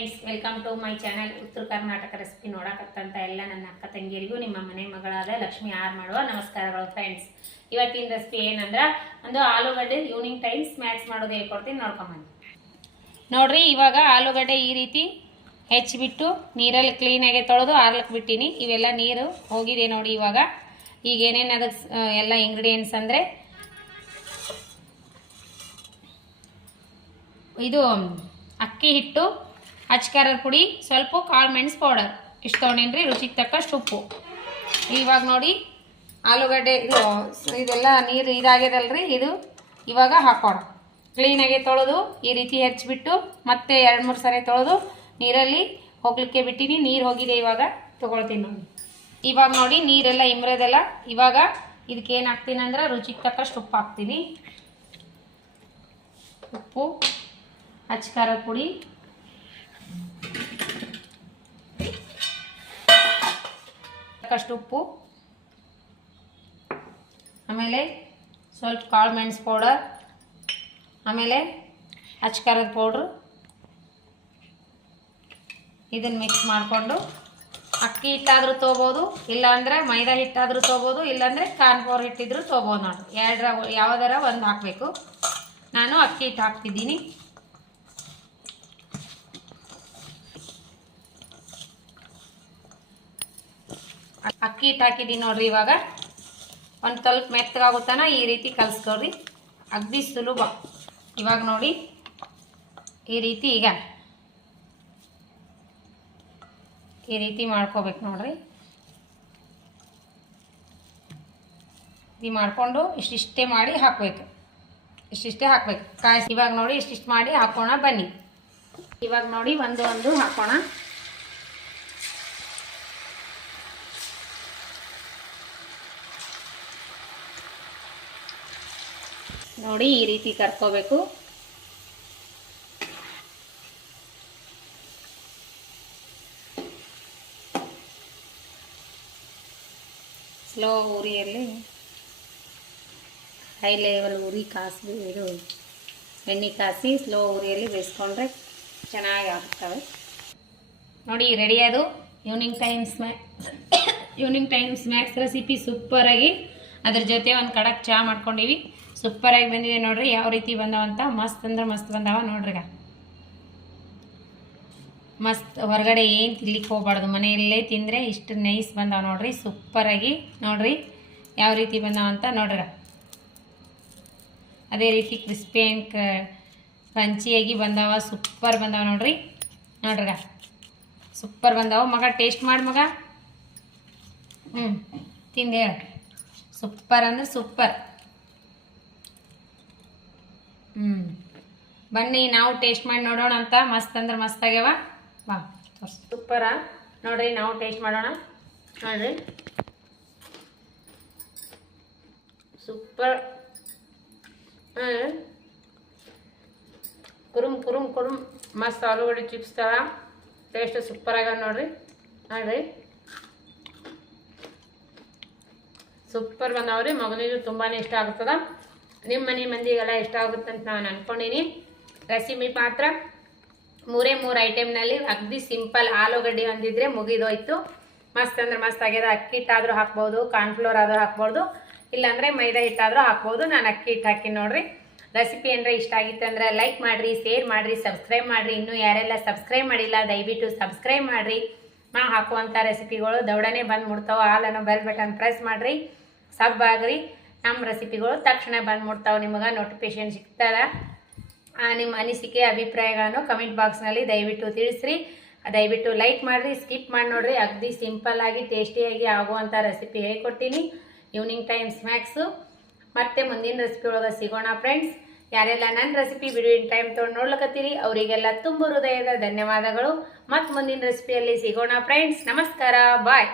Friends, welcome to my channel. Uttara Karnataka recipe ನೋಡಕತ್ತಂತ ಎಲ್ಲ ನನ್ನ ಅಕ್ಕ ತಂಗಿಯರಿಗೂ ನಿಮ್ಮ ಮನೆ ಮಗಳಾದ ಲಕ್ಷ್ಮಿ ಆರ್ ಮಾಡುವ ನಮಸ್ಕಾರಗಳು. ಫ್ರೆಂಡ್ಸ್, ಇವತ್ತಿನ ರೆಸಿಪಿ ಏನಂದ್ರೆ ಒಂದು ಆಲೂಗಡ್ಡೆ ಈವ್ನಿಂಗ್ ಟೈಮ್ ಸ್ನ್ಯಾಕ್ಸ್ ಮಾಡೋದು ಹೇಳ್ಕೊಡ್ತೀನಿ, ನೋಡ್ಕೊಂಬಂದು ನೋಡ್ರಿ. ಇವಾಗ ಆಲೂಗಡ್ಡೆ ಈ ರೀತಿ ಹೆಚ್ಚಿಬಿಟ್ಟು ನೀರಲ್ಲಿ ಕ್ಲೀನಾಗಿ ತೊಳೆದು ಆರ್ಲಕ್ಕೆ ಬಿಟ್ಟಿನಿ. ಇವೆಲ್ಲ ನೀರು ಹೋಗಿದೆ ನೋಡಿ. ಈಗ ಏನೇನು ಅದಕ್ಕೆ ಎಲ್ಲ ಇಂಗ್ರೀಡಿಯೆಂಟ್ಸ್ ಅಂದರೆ ಇದು ಅಕ್ಕಿ ಹಿಟ್ಟು, ಅಚ್ಕಾರದ ಪುಡಿ, ಸ್ವಲ್ಪ ಕಾಳು ಮೆಣಸು ಪೌಡರ್ ಇಷ್ಟು ತೊಗೊಂಡೇನ್ರಿ. ರುಚಿಗೆ ತಕ್ಕಷ್ಟು ಉಪ್ಪು. ಇವಾಗ ನೋಡಿ ಆಲೂಗಡ್ಡೆ ಇದೆಲ್ಲ ನೀರು ಇದಾಗ್ಯದಲ್ರಿ, ಇದು ಇವಾಗ ಹಾಕೋಣ. ಕ್ಲೀನಾಗಿ ತೊಳೆದು ಈ ರೀತಿ ಹೆಚ್ಚಿಬಿಟ್ಟು ಮತ್ತೆ 2-3 ಸರಿ ತೊಳೆದು ನೀರಲ್ಲಿ ಹೋಗ್ಲಿಕ್ಕೆ ಬಿಟ್ಟಿನಿ. ನೀರು ಹೋಗಿದೆ, ಇವಾಗ ತೊಗೊಳ್ತೀನಿ ನೋಡಿ. ಇವಾಗ ನೋಡಿ ನೀರೆಲ್ಲ ಇಮ್ರದೆಲ್ಲ. ಇವಾಗ ಇದಕ್ಕೆ ಏನು ಹಾಕ್ತೀನಿ ಅಂದ್ರೆ ರುಚಿಗೆ ತಕ್ಕಷ್ಟು ಉಪ್ಪು ಹಾಕ್ತೀನಿ. ಉಪ್ಪು, ಅಚ್ಕಾರದ ಪುಡಿ, ತಕ್ಕಷ್ಟು ಉಪ್ಪು, ಆಮೇಲೆ ಸ್ವಲ್ಪ ಕಾಳು ಮೆಣಸು ಪೌಡರ್, ಆಮೇಲೆ ಅಚ್ಕಾರದ ಪೌಡ್ರು. ಇದನ್ನು ಮಿಕ್ಸ್ ಮಾಡಿಕೊಂಡು ಅಕ್ಕಿ ಹಿಟ್ಟಾದರೂ ತೊಗೋಬೋದು, ಇಲ್ಲಾಂದರೆ ಮೈದಾ ಹಿಟ್ಟಾದರೂ ತೊಗೋಬೋದು, ಇಲ್ಲಾಂದರೆ ಕಾರ್ನ್ಫ್ಲೋರ್ ಹಿಟ್ಟಿದ್ರೂ ತೊಗೋಬೋದು ನೋಡಿ. ಯಾವುದರ ಒಂದು ಹಾಕಬೇಕು. ನಾನು ಅಕ್ಕಿ ಹಿಟ್ಟು ಹಾಕ್ತಿದ್ದೀನಿ. ಅಕ್ಕಿ ಹಿಟ್ಟು ಹಾಕಿದ್ದೀನಿ ನೋಡ್ರಿ. ಇವಾಗ ಒಂದು ಸ್ವಲ್ಪ ಮೆತ್ತಗಾಗುತ್ತಾನ ಈ ರೀತಿ ಕಲಿಸ್ಕೊಳ್ರಿ. ಅಗ್ದಿ ಸುಲಭ. ಇವಾಗ ನೋಡಿ ಈ ರೀತಿ ಮಾಡ್ಕೋಬೇಕು ನೋಡ್ರಿ. ಇದು ಮಾಡಿಕೊಂಡು ಇಷ್ಟಿಷ್ಟೇ ಮಾಡಿ ಹಾಕಬೇಕು. ಇಷ್ಟಿಷ್ಟೇ ಹಾಕಬೇಕು. ಕಾಯಿಸಿ ಇವಾಗ ನೋಡಿ ಇಷ್ಟಿಷ್ಟು ಮಾಡಿ ಹಾಕೋಣ ಬನ್ನಿ. ಇವಾಗ ನೋಡಿ ಒಂದು ಹಾಕೋಣ. ನೋಡಿ ಈ ರೀತಿ ಕರ್ಕೋಬೇಕು. ಸ್ಲೋ ಉರಿಯಲ್ಲಿ ಹೈ ಲೆವೆಲ್ ಉರಿ ಕಾಸಿ, ಇದು ಎಣ್ಣೆ ಕಾಸಿ ಸ್ಲೋ ಉರಿಯಲ್ಲಿ ಬೇಯಿಸ್ಕೊಂಡ್ರೆ ಚೆನ್ನಾಗಿ ಆಗ್ತವೆ ನೋಡಿ. ರೆಡಿ ಅದು ಈವ್ನಿಂಗ್ ಟೈಮ್ ಸ್ನ್ಯಾಕ್ಸ್ ರೆಸಿಪಿ ಸೂಪರಾಗಿ. ಅದ್ರ ಜೊತೆ ಒಂದು ಕಡಕ್ ಚಹಾ ಮಾಡ್ಕೊಂಡಿವಿ. ಸೂಪರಾಗಿ ಬಂದಿದೆ ನೋಡ್ರಿ. ಯಾವ ರೀತಿ ಬಂದವಂತ ಮಸ್ತ್ ಅಂದ್ರೆ ಮಸ್ತ್ ಬಂದವ ನೋಡ್ರಿ. ಮಸ್ತ್. ಹೊರಗಡೆ ಏನು ತಿನ್ಲಿಕ್ಕೆ ಹೋಗ್ಬಾರ್ದು, ಮನೆಯಲ್ಲೇ ತಿಂದರೆ ಇಷ್ಟು ನೈಸ್ ಬಂದಾವ ನೋಡ್ರಿ. ಸೂಪರಾಗಿ ನೋಡ್ರಿ ಯಾವ ರೀತಿ ಬಂದಾವಂತ ನೋಡ್ರಿ. ಅದೇ ರೀತಿ ಕ್ರಿಸ್ಪಿ ಆ್ಯಂಡ್ ಕ್ರಂಚಿಯಾಗಿ ಬಂದಾವ. ಸೂಪರ್ ಬಂದಾವ ನೋಡ್ರಿ. ಸೂಪರ್ ಬಂದಾವ. ಮಗ ಟೇಸ್ಟ್ ಮಾಡಿ ಮಗ. ತಿಂದು ಹೇಳ. ಸೂಪರ್ ಅಂದ್ರೆ ಸೂಪರ್. ಬನ್ನಿ ನಾವು ಟೇಸ್ಟ್ ಮಾಡಿ ನೋಡೋಣ ಅಂತ. ಮಸ್ತ್ ಅಂದ್ರೆ ಮಸ್ತ್ ಆಗ್ಯಾವ. ಬಾ ಸೂಪರ ನೋಡ್ರಿ. ನಾವು ಟೇಸ್ಟ್ ಮಾಡೋಣ ನೋಡ್ರಿ. ಸೂಪರ್. ಕುರುಮ್ ಮಸ್ತ್ ಆಲೂಗಡ್ಡೆ ಚಿಪ್ಸ್ ಥರ ಟೇಸ್ಟ್ ಸೂಪರ್ ಆಗ್ಯಾವ ನೋಡ್ರಿ. ಸೂಪರ್ ಬಂದಾವ್ರಿ. ಮಗನಿಗೂ ತುಂಬಾ ಇಷ್ಟ ಆಗ್ತದ. ನಿಮ್ಮ ಮನೆ ಮಂದಿಗೆಲ್ಲ ಇಷ್ಟ ಆಗುತ್ತೆ ಅಂತ ನಾನು ಅಂದ್ಕೊಂಡೀನಿ. ರೆಸಿಪಿ ಮಾತ್ರ 3 ಐಟಮ್ನಲ್ಲಿ ಅಗ್ದಿ ಸಿಂಪಲ್. ಆಲೂಗಡ್ಡೆ ಒಂದಿದ್ರೆ ಮುಗಿದೋಯ್ತು. ಮಸ್ತ್ ಅಂದ್ರೆ ಮಸ್ತ್ ಆಗ್ಯದ. ಅಕ್ಕಿ ಹಿಟ್ಟಾದರೂ ಹಾಕ್ಬೋದು, ಕಾರ್ನ್ಫ್ಲೋರ್ ಆದರೂ ಹಾಕ್ಬೋದು, ಇಲ್ಲಾಂದರೆ ಮೈದಾ ಹಿಟ್ಟಾದರೂ ಹಾಕ್ಬೋದು. ನಾನು ಅಕ್ಕಿ ಹಿಟ್ಟು ಹಾಕಿ ನೋಡ್ರಿ. ರೆಸಿಪಿ ಏನಾರ ಇಷ್ಟ ಆಗಿತ್ತು ಅಂದರೆ ಲೈಕ್ ಮಾಡಿರಿ, ಶೇರ್ ಮಾಡಿರಿ, ಸಬ್ಸ್ಕ್ರೈಬ್ ಮಾಡಿರಿ. ಇನ್ನೂ ಯಾರೆಲ್ಲ ಸಬ್ಸ್ಕ್ರೈಬ್ ಮಾಡಿಲ್ಲ ದಯವಿಟ್ಟು ಸಬ್ಸ್ಕ್ರೈಬ್ ಮಾಡಿರಿ. ನಾ ಹಾಕುವಂಥ ರೆಸಿಪಿಗಳು ದೌಡನೆ ಬಂದು ಮುಡ್ತಾವೆ. ಹಾಲನ್ನು ಬೆಲ್ ಬಟನ್ ಪ್ರೆಸ್ ಮಾಡಿರಿ, ಸಬ್ ಆಗ್ರಿ. ನಮ್ಮ ರೆಸಿಪಿಗಳು ತಕ್ಷಣ ಬಂದು ಮುಡ್ತಾವೆ. ನಿಮಗೆ ನೋಟಿಫಿಕೇಶನ್ ಸಿಗ್ತದ. ನಿಮ್ಮ ಅನಿಸಿಕೆ ಅಭಿಪ್ರಾಯಗಳನ್ನು ಕಮೆಂಟ್ ಬಾಕ್ಸ್ನಲ್ಲಿ ದಯವಿಟ್ಟು ತಿಳಿಸ್ರಿ. ದಯವಿಟ್ಟು ಲೈಕ್ ಮಾಡಿರಿ, ಸ್ಕಿಪ್ ಮಾಡಿ ನೋಡಿರಿ. ಅಗದಿ ಸಿಂಪಲ್ಲಾಗಿ ಟೇಸ್ಟಿಯಾಗಿ ಆಗುವಂಥ ರೆಸಿಪಿ ಹೇಳ್ಕೊಡ್ತೀನಿ. Evening time snacks. ಮತ್ತೆ ಮುಂದಿನ ರೆಸಿಪಿ ಒಳಗೆ ಸಿಗೋಣ ಫ್ರೆಂಡ್ಸ್. ಯಾರೆಲ್ಲ ನನ್ನ ರೆಸಿಪಿ ವಿಡಿಯೋ ಇನ್ ಟೈಮ್ ತೊಗೊಂಡು ನೋಡ್ಲಕತ್ತೀರಿ ಅವರಿಗೆಲ್ಲ ತುಂಬ ಹೃದಯದ ಧನ್ಯವಾದಗಳು. ಮತ್ತು ಮುಂದಿನ ರೆಸಿಪಿಯಲ್ಲಿ ಸಿಗೋಣ ಫ್ರೆಂಡ್ಸ್. ನಮಸ್ಕಾರ, ಬಾಯ್.